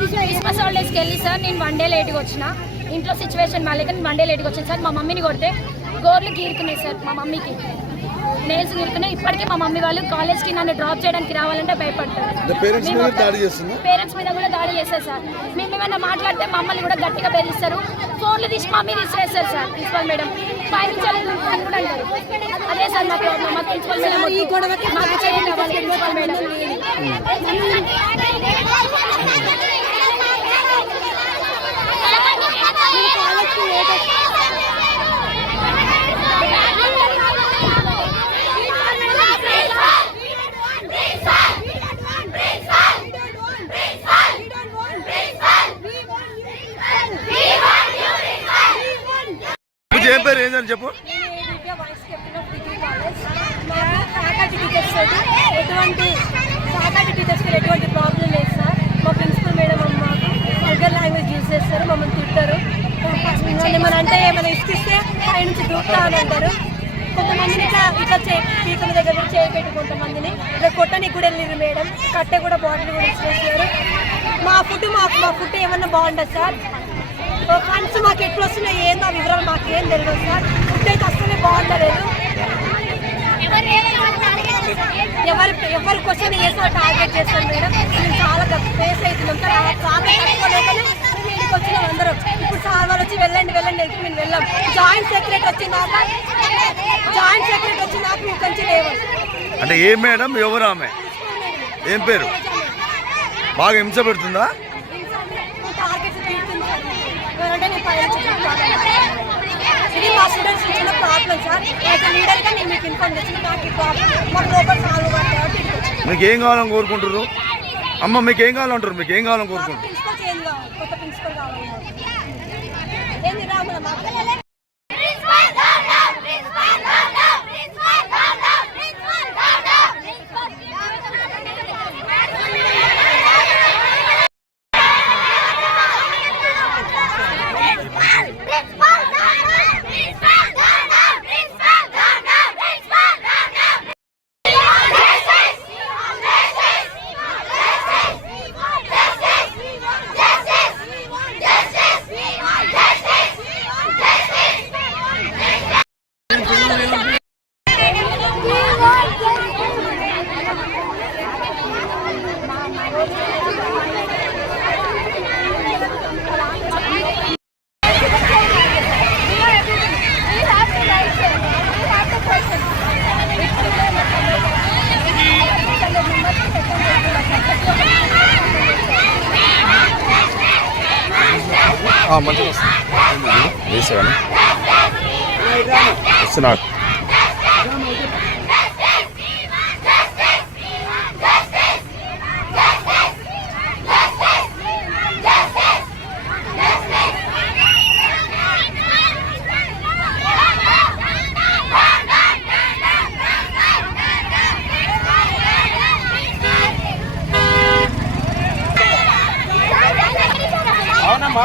Christmas హాలిడేస్కి వెళ్ళి sir నేను 1 day లేట్గా వచ్చిన. ఇంట్లో సిచ్యువేషన్ బాగాలేక 1 డే లేట్గా వచ్చింది సార్. మా మమ్మీని కొడితే గోర్లు గీరుకున్నాయి సార్. మా మమ్మీకి నేల్స్ గీరుకున్నాయి. ఇప్పటికీ మా మమ్మీ వాళ్ళు కాలేజ్కి నన్ను డ్రాప్ చేయడానికి రావాలంటే భయపడతారు. పేరెంట్స్ మీద కూడా దాడి చేస్తారు సార్. మేము ఏమైనా మాట్లాడితే మమ్మల్ని కూడా గట్టిగా బెదిరిస్తారు. ఫోన్లు తీసి మమ్మీ తీసివేస్తారు సార్. ప్రిన్సిపల్ మేడం పైనుంచాలి కూడా అంటారు. అదే సార్ మా ప్రాబ్లం. మా ప్రిన్సిపల్ మేడం మాకు చేయండి ప్రిన్సిపల్ మేడం. ఏం పేరు ఏంటని చెప్పు. ఫ్యాకల్టీ టీచర్స్కి ఎటువంటి ప్రాబ్లం లేదు సార్. మా ప్రిన్సిపల్ మేడం మాకు వల్గర్ లాంగ్వేజ్ యూజ్ చేస్తారు, మమ్మల్ని తిట్టారు. ఏమైనా అంటే ఏమైనా ఇస్తే పై నుంచి దూకుతా అని అంటారు. కొంతమందిని ఇట్లా పీకల దగ్గర చేయబెట్టి కొంతమందిని ఇట్లా కొట్టనికి కూడా వెళ్ళారు మేడం. కట్టె కూడా బాటిల్ కూడా ఇచ్చేసారు. మా ఫుడ్ ఏమన్నా బాగుండదు సార్. ఫండ్స్ మాకు ఎట్లా వస్తున్నాయి ఏందో ఆ వివరాలు మాకు ఏం తెలియదు సార్. ఫుడ్ అయితే అసలే బాగుండలేదు. ఎవరి క్వశ్చన్ వేసో టార్గెట్ చేస్తారు మేడం. మేము చాలా ఫేస్ అవుతున్నాం సార్. ఇంటికి వచ్చినాం అందరం. ఇప్పుడు సార్ వాళ్ళు వచ్చి వెళ్ళండి వెళ్తే మేము వెళ్ళాం. జాయింట్ సెక్రటరీ వచ్చినాక మేము కొంచెం లేవు. అంటే ఏ మేడం ఎవరు ఆమె ఏం పేరు? బాగా హింస పెడుతుందా? ఇది మా స్టూడెంట్స్ ఇచ్చిన ప్రాబ్లం సార్. యాజ్ ఎ లీడర్గా నేను మీకు ఇన్ఫార్మ్ చేసిన నాకు ఈ ప్రాబ్లం మాకు లోపల సాల్వ్ కాబట్టి. మీకు ఏం కావాలని కోరుకుంటారు అమ్మ? మీకు ఏం కావాలంటారు? మీకు ఏం కావాలని కోరుకుంటారు? ప్రిన్సిపల్ చేంజ్ కావాలి, కొత్త ప్రిన్సిపల్ కావాలి. ఏంది రాముల మాకు మంచిగా వస్తుంది వస్తున్నాడు. అవునమ్మా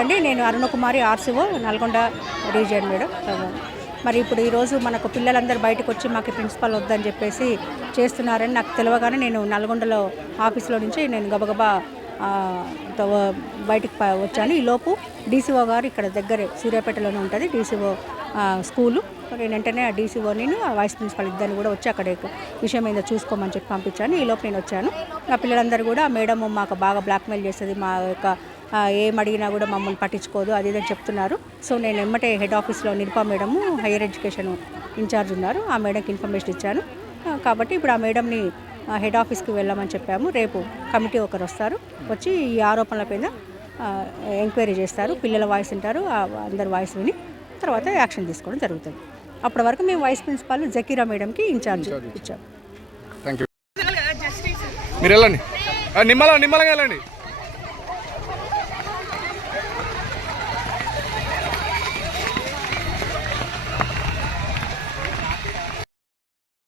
అండి. నేను Arunakumari RCO Nalgonda region madam. మరి ఇప్పుడు ఈరోజు మనకు పిల్లలందరూ బయటకు వచ్చి మాకు ప్రిన్సిపల్ వద్దని చెప్పేసి చేస్తున్నారని నాకు తెలియగానే నేను నల్గొండలో ఆఫీస్లో నుంచి నేను గబగబా బయటికి వచ్చాను. ఈలోపు డీసీఓ గారు ఇక్కడ దగ్గరే సూర్యాపేటలోనే ఉంటుంది డీసీఓ స్కూలు. నేను వెంటనే ఆ డీసీఓని వైస్ ప్రిన్సిపల్ ఇద్దరిని కూడా వచ్చి అక్కడ విషయం ఏదో చూసుకోమని చెప్పి పంపించాను. ఈలోపు నేను వచ్చాను. నా పిల్లలందరూ కూడా మేడం మాకు బాగా బ్లాక్మెయిల్ చేస్తుంది, మా యొక్క ఏం అడిగినా కూడా మమ్మల్ని పట్టించుకోదు అది ఇదని చెప్తున్నారు. సో నేను ఎమ్మటే హెడ్ ఆఫీస్లో Nirupa madam higher education incharge ఉన్నారు, ఆ మేడంకి ఇన్ఫర్మేషన్ ఇచ్చాను. కాబట్టి ఇప్పుడు ఆ మేడంని హెడ్ ఆఫీస్కి వెళ్ళామని చెప్పాము. రేపు కమిటీ ఒకరు వస్తారు, వచ్చి ఈ ఆరోపణల పైన ఎంక్వైరీ చేస్తారు. పిల్లల వాయిస్ వింటారు, అందరి వాయిస్ విని తర్వాత యాక్షన్ తీసుకోవడం జరుగుతుంది. అప్పటి వరకు మేము వైస్ ప్రిన్సిపాల్ జకీరా మేడంకి ఇన్ఛార్జ్ ఇచ్చాము. Thank you. మీరు వెళ్ళండి, నిమ్మలంగా వెళ్ళండి.